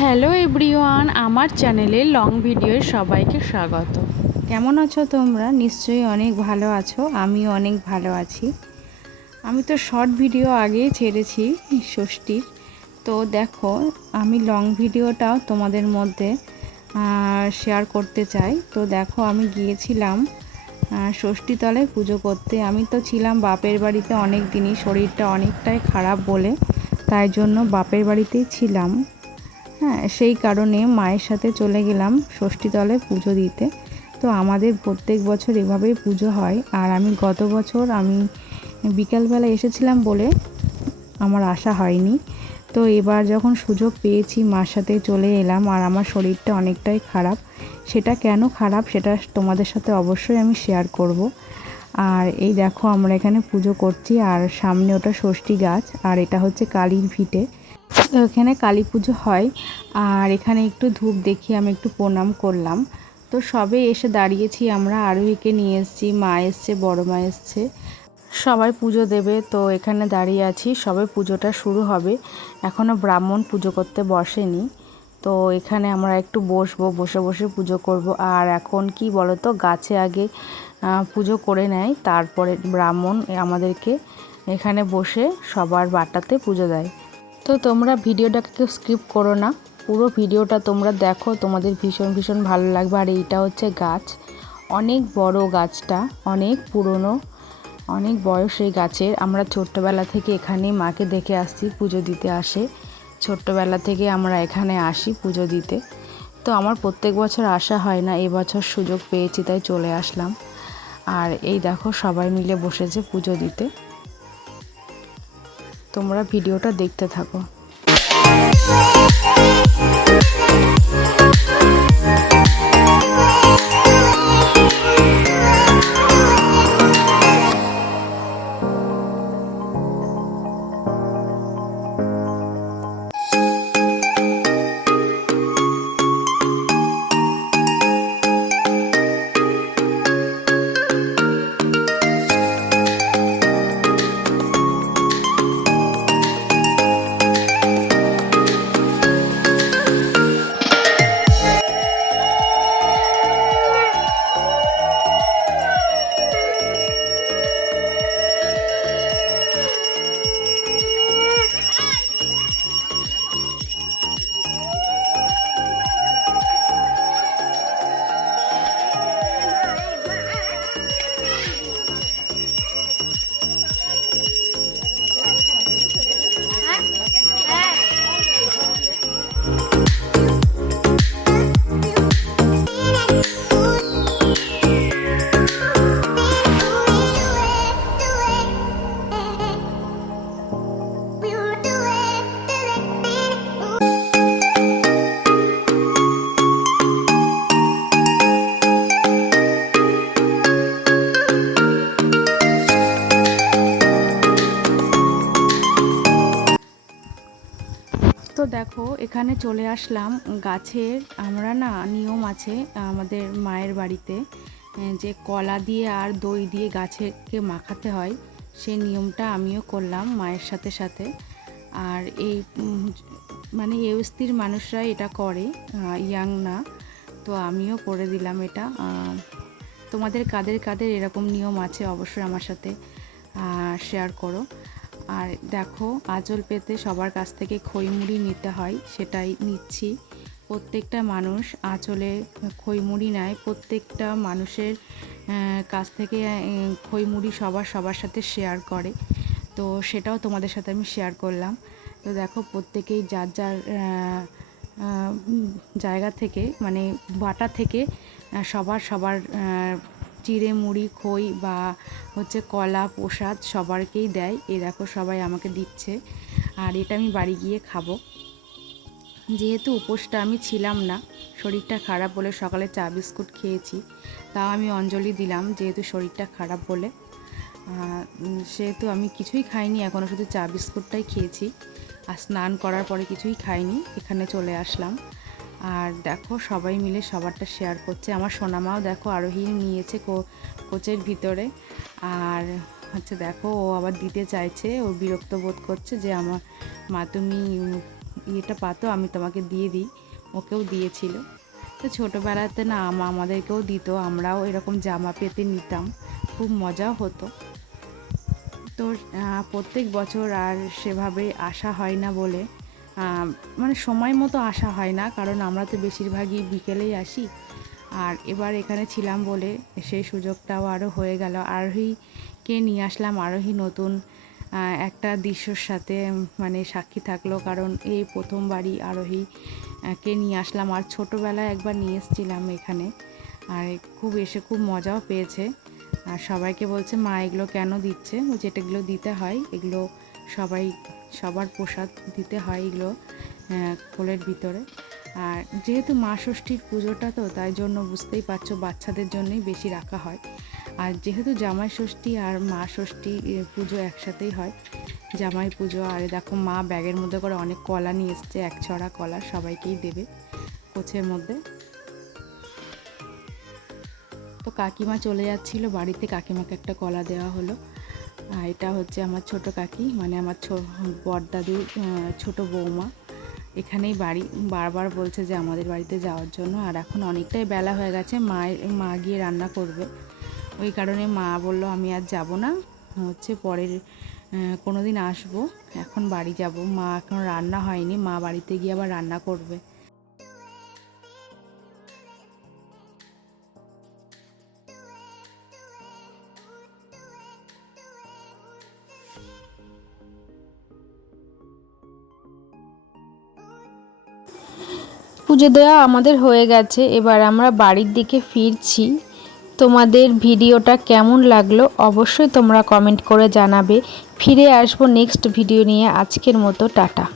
Hello everyone, আমার চ্যানেলে long ভিডিওয়ে সবাইকে স্বাগত। কেমন আছো তোমরা? নিশ্চয়ই অনেক ভালো আছো। আমিও অনেক ভালো আছি। আমি তো শর্ট ভিডিও আগেই ছেড়েছি ষষ্ঠীর, তো দেখো আমি লং ভিডিওটাও তোমাদের মধ্যে শেয়ার করতে চাই। তো দেখো আমি গিয়েছিলাম ষষ্ঠীতলায় পুজো করতে। আমি তো ছিলাম বাপের বাড়িতে অনেক দিনই, শরীরটা অনেকটাই খারাপ বলে তাই জন্য বাপের বাড়িতেই ছিলাম। হ্যাঁ, সেই কারণে মায়ের সাথে চলে গেলাম ষষ্ঠীতলায় পুজো দিতে। তো আমাদের প্রত্যেক বছর এভাবেই পুজো হয়। আর আমি গত বছর বিকালবেলা এসেছিলাম বলে আমার আসা হয়নি। তো এবার যখন সুযোগ পেয়েছি মার সাথে চলে এলাম। আর আমার শরীরটা অনেকটাই খারাপ। সেটা কেন খারাপ সেটা তোমাদের সাথে অবশ্যই আমি শেয়ার করব। আর এই দেখো আমরা এখানে পুজো করছি, আর সামনে ওটা ষষ্ঠী গাছ, আর এটা হচ্ছে কালীর ভিটে। এখানে কালী পুজো হয়। আর এখানে একটু ধূপ দেখিয়ে আমি একটু প্রণাম করলাম। তো সবে এসে দাঁড়িয়েছি আমরা, আরোহীকে নিয়ে এসেছি, মা এসছে, বড় মা এসছে, সবাই পুজো দেবে। তো এখানে দাঁড়িয়ে আছি, সবে পুজোটা শুরু হবে, এখনও ব্রাহ্মণ পুজো করতে বসেনি। তো এখানে আমরা একটু বসবো, বসে বসে পুজো করব। আর এখন কি বলো তো, গাছে আগে পুজো করে নেয়, তারপরে ব্রাহ্মণ আমাদেরকে এখানে বসে সবার বাটাতে পুজো দেয়। তো তোমরা ভিডিওটাকে কেউ স্কিপ করো না, পুরো ভিডিওটা তোমরা দেখো, তোমাদের ভীষণ ভীষণ ভালো লাগবে। আর এইটা হচ্ছে গাছ, অনেক বড় গাছটা, অনেক পুরনো, অনেক বয়স এই গাছের। আমরা ছোট্টবেলা থেকে এখানে মাকে দেখে আসছি, পুজো দিতে আসে, ছোট্টবেলা থেকে আমরা এখানে আসি পুজো দিতে। তো আমার প্রত্যেক বছর আসা হয় না, এবছর সুযোগ পেয়েছি তাই চলে আসলাম। আর এই দেখো সবাই মিলে বসেছে পুজো দিতে। তোমরা ভিডিওটা দেখতে থাকো। তো দেখো এখানে চলে আসলাম গাছের। আমরা না নিয়ম আছে আমাদের মায়ের বাড়িতে, যে কলা দিয়ে আর দই দিয়ে গাছেকে মাখাতে হয়, সেই নিয়মটা আমিও করলাম মায়ের সাথে সাথে। আর এই মানে এওস্তির মানুষরা এটা করে, ইয়াং না, তো আমিও করে দিলাম এটা। তোমাদের কাদের কাদের এরকম নিয়ম আছে অবশ্যই আমার সাথে শেয়ার করো। আর দেখো আঁচল পেতে সবার কাছ থেকে খইমুড়ি নিতে হয়, সেটাই নিচ্ছি। প্রত্যেকটা মানুষ আঁচলে খইমুড়ি নেয়, প্রত্যেকটা মানুষের কাছ থেকে খইমুড়ি সবার সাথে শেয়ার করে। তো সেটাও তোমাদের সাথে আমি শেয়ার করলাম। তো দেখো প্রত্যেকেই যার যার জায়গা থেকে, মানে বাটা থেকে সবার চিড়ে মুড়ি খই বা হচ্ছে কলা প্রসাদ সবারকেই দেয়। এই দেখো সবাই আমাকে দিচ্ছে, আর এটা আমি বাড়ি গিয়ে খাবো। যেহেতু উপোসটা আমি ছিলাম না, শরীরটা খারাপ বলে সকালে চা বিস্কুট খেয়েছি, তাও আমি অঞ্জলি দিলাম যেহেতু শরীরটা খারাপ বলে। সেহেতু আমি কিছুই খাইনি এখনও, শুধু চা বিস্কুটটাই খেয়েছি। আর স্নান করার পরে কিছুই খাইনি, এখানে চলে আসলাম। আর দেখো সবাই মিলে সবারটা শেয়ার করছে। আমার সোনামাও দেখো আরোহী নিয়েছে কোচের ভিতরে। আর হচ্ছে দেখো ও আবার দিতে চাইছে, ও বিরক্ত বোধ করছে যে আমার মা তুমি ইয়েটা পাতো আমি তোমাকে দিয়ে দিই, ওকেও দিয়েছিল। তো ছোটোবেলাতে না আমাদেরকেও দিত, আমরাও এরকম জামা পেতে নিতাম, খুব মজাও হতো। তো প্রত্যেক বছর আর সেভাবে আসা হয় না বলে, মানে সময় মতো আসা হয় না, কারণ আমরা তো বেশিরভাগই বিকেলেই আসি। আর এবার এখানে ছিলাম বলে সেই সুযোগটাও আরও হয়ে গেল। আরোহীকে নিয়ে আসলাম, আরোহী নতুন একটা দৃশ্যর সাথে মানে সাক্ষী থাকলো, কারণ এই প্রথমবারই আরোহীকে নিয়ে আসলাম। আর ছোটোবেলায় একবার নিয়ে এসেছিলাম এখানে, আর এসে খুব মজাও পেয়েছে। আর সবাইকে বলছে মা এগুলো কেন দিচ্ছে, যেটাগুলো দিতে হয় এগুলো সবার প্রসাদ দিতে হয় এগুলো কোলের ভিতরে। আর যেহেতু মা ষষ্ঠীর পুজোটা, তো তাই জন্য বুঝতেই পারছো বাচ্চাদের জন্যই বেশি রাখা হয়। আর যেহেতু জামাই ষষ্ঠী আর মা ষষ্ঠী পুজো একসাথেই হয়, জামাই পুজো। আর দেখো মা ব্যাগের মধ্যে করে অনেক কলা নিয়ে এসছে, এক ছড়া কলা সবাইকেই দেবে কোচের মধ্যে। তো কাকিমা চলে যাচ্ছিলো বাড়িতে, কাকিমাকে একটা কলা দেওয়া হলো। এটা হচ্ছে আমার ছোট কাকি, মানে আমার বড়দাদুর ছোট বৌমা, এখানেই বাড়ি। বারবার বলছে যে আমাদের বাড়িতে যাওয়ার জন্য। আর এখন অনেকটাই বেলা হয়ে গেছে, মা গিয়ে রান্না করবে, ওই কারণে মা বললো আমি আর যাব না, হচ্ছে পরের কোনো দিন আসবো, এখন বাড়ি যাব। মা এখন রান্না হয়নি, মা বাড়িতে গিয়ে আবার রান্না করবে। পুজো দেওয়া আমাদের হয়ে গেছে, এবার আমরা বাড়ির দিকে ফিরছি। তোমাদের ভিডিওটা কেমন লাগলো অবশ্যই তোমরা কমেন্ট করে জানাবে। ফিরে আসবো নেক্সট ভিডিও নিয়ে। আজকের মতো টাটা।